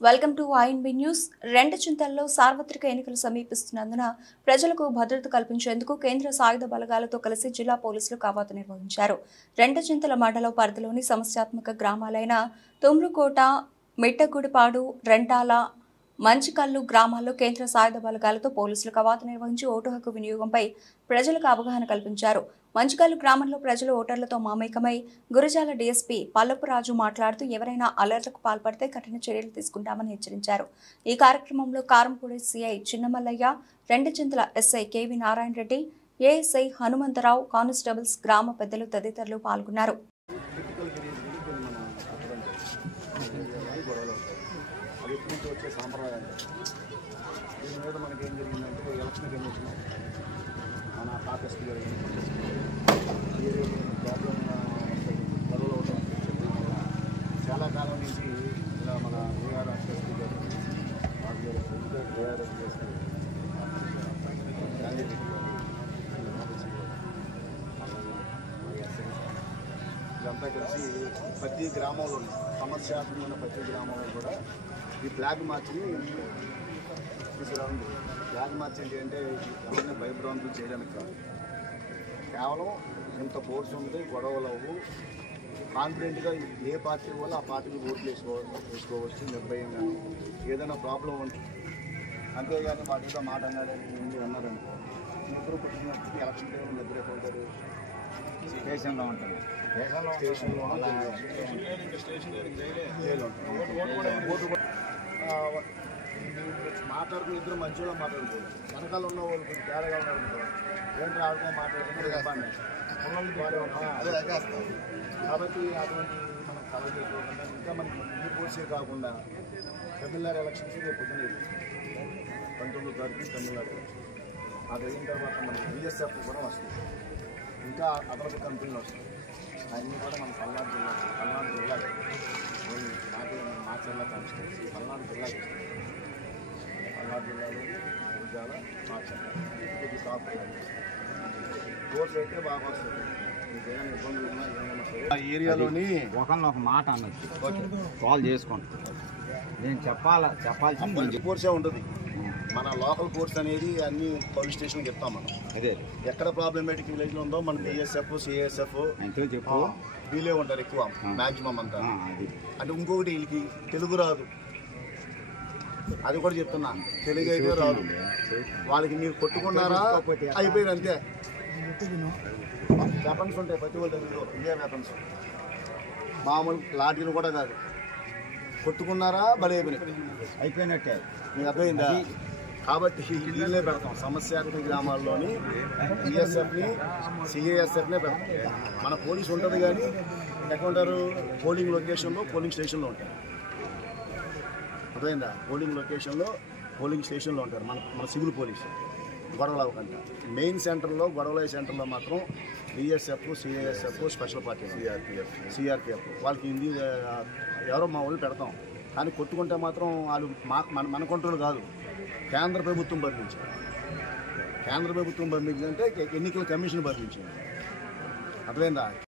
Welcome to INB news. రెంటచింతల్లో సార్వత్రిక ఎన్నికలు సమీపిస్తున్నందున ప్రజలకు భద్రత కల్పించేందుకు కేంద్ర సాయుధ బలగాలతో కలిసి జిల్లా పోలీసులు కవాతు నిర్వహించారు. రెంటచింతల మండలం పరిధిలోని సమస్యాత్మక గ్రామాలైన తుమ్రుకోట, మిట్టగుడిపాడు, రెంటాల, మంచికల్లు గ్రామాల్లో కేంద్ర సాయుధ బలగాలతో పోలీసులు కవాతు నిర్వహించి ఓటు హక్కు వినియోగంపై ప్రజలకు అవగాహన కల్పించారు. మంచికల్లు గ్రామంలో ప్రజలు ఓటర్లతో మమేకమై గురజాల డీఎస్పీ పల్లపురాజు మాట్లాడుతూ ఎవరైనా అలర్ట్లకు పాల్పడితే కఠిన చర్యలు తీసుకుంటామని హెచ్చరించారు. ఈ కార్యక్రమంలో Karampudi CI Chinnamallaiah, Rentachintala SI KV Narayana Reddy, ASI Hanumantharao, constables, గ్రామ పెద్దలు తదితరులు పాల్గొన్నారు. వచ్చే సాంప్రదాయాలు దీని మీద మనకేం జరిగిందంటే ఎలక్షన్ కమిషన్ మన కాకస్తి గారు ప్రాబ్లం గడువులో అవడం చాలా కాలం నుంచి ఇలా మన ఏఆర్ కాకస్తి గారు ఏఆర్ఎస్ ఇదంతా కలిసి ప్రతి గ్రామంలో సమస్యాత్మకమైన ప్రతి గ్రామంలో కూడా ఈ ఫ్లాగ్ మార్చిని తీసుకురావడం. ఫ్లాగ్ మార్చ్ ఏంటంటే ఎవరైనా భయభ్రాంతులు చేయడానికి కాదు, కేవలం ఇంత ఫోర్స్ ఉంది, గొడవలు అవ్వు, కాన్ఫిడెంట్గా ఏ పార్టీ వల్ల ఆ పార్టీకి ఓట్లు వేసుకోవచ్చు నిర్భయంగా. ఏదైనా ప్రాబ్లం ఉంటుంది అంతేగాని మాకు ఏదో మాట అన్నాడని మీరు అన్నారనుకో, నిద్ర పుట్టినప్పుడు ఎలక్షన్ టైంలో నిద్రపోతారు, స్టేషన్లో ఉంటారు, స్టేషన్లో మాట్లాడుకుని ఇద్దరు మంచిగా మాట్లాడుకోవాలి. వెనకాల ఉన్న వాళ్ళు కొంచెం తేడాగా ఉన్నారనుకో, ఏంటి ఆడుకో మాట్లాడుకుంటే ఇబ్బంది కాబట్టి అటువంటి మనం కలవ చేసుకోకుండా ఇంకా మనకి ఈ కోర్సే కాకుండా తమిళనాడు ఎలక్షన్స్ రేపు పొద్దున 19వ తారీఖు తమిళనాడు ఎలక్షన్. అది అయిన తర్వాత మనకి బిఎస్ఎఫ్ కూడా వస్తుంది, ఇంకా అదనపు కంపెనీలు వస్తాయి. అన్నీ కూడా మన పల్నాడు జిల్లాకి మాచర్ల కాన్స్టిట్యూన్సీ పల్నాడు జిల్లాలో గురజాల, మాచర్ల ఇది టాప్ కోర్స్ అయితే బాగా వస్తుంది. మీకు ఏమైనా ఇబ్బందులు ఉన్నా ఏమైనా సరే ఆ ఏరియాలోని ఒకరిని ఒక మాట అన్నట్టు కాల్ చేసుకోండి. నేను చెప్పాల్సిన మంచి కోర్సే ఉంటుంది. మన లోకల్ కోర్స్ అనేది అన్ని పోలీస్ స్టేషన్కి చెప్తాం మనం. అదే ఎక్కడ ప్రాబ్లమేటిక్ విలేజ్లో ఉందో మన బిఎస్ఎఫ్, సిఏఎస్ఎఫ్ అంతే చెప్పు, వీళ్ళే ఉంటారు ఎక్కువ మ్యాక్సిమం అంతా. అంటే ఇంకొకటి వీళ్ళకి తెలుగు రాదు, అది కూడా చెప్తున్నా, తెలుగు అయితే రాదు వాళ్ళకి. మీరు కొట్టుకున్నారా అయిపోయింది అంతే. వెపన్స్ ఉంటాయి ప్రతి వాళ్ళ దగ్గర, ఇండియా వెపన్స్, మామూలు లాఠీలు కూడా కాదు. కొట్టుకున్నారా బలి అయిపోయినట్టే. మీకు అర్థమైందా? కాబట్టి వీళ్ళే పెడతాం సమస్యాత్మక గ్రామాల్లోని బిఎస్ఎఫ్ని, సిఏఎస్ఎఫ్నే పెడతాం. మన పోలీసు ఉంటుంది కానీ ఎక్కడ ఉంటారు, పోలింగ్ లొకేషన్లో, పోలింగ్ స్టేషన్లో ఉంటారు. అర్థమైందా? పోలింగ్ లొకేషన్లో, పోలింగ్ స్టేషన్లో ఉంటారు మన సివిల్ పోలీసు. గొడవలు అవ్వకుండా మెయిన్ సెంటర్లో, గొడవల సెంటర్లో మాత్రం BSF, CASF, special party, CRPF వాళ్ళకి హిందీ ఎవరో మా వాళ్ళు పెడతాం. కానీ కొట్టుకుంటే మాత్రం వాళ్ళు మన కంట్రోల్ కాదు, కేంద్ర ప్రభుత్వం పంపించింది. కేంద్ర ప్రభుత్వం పంపించిందంటే ఎన్నికల కమిషన్ పంపించింది. అర్థమైందా?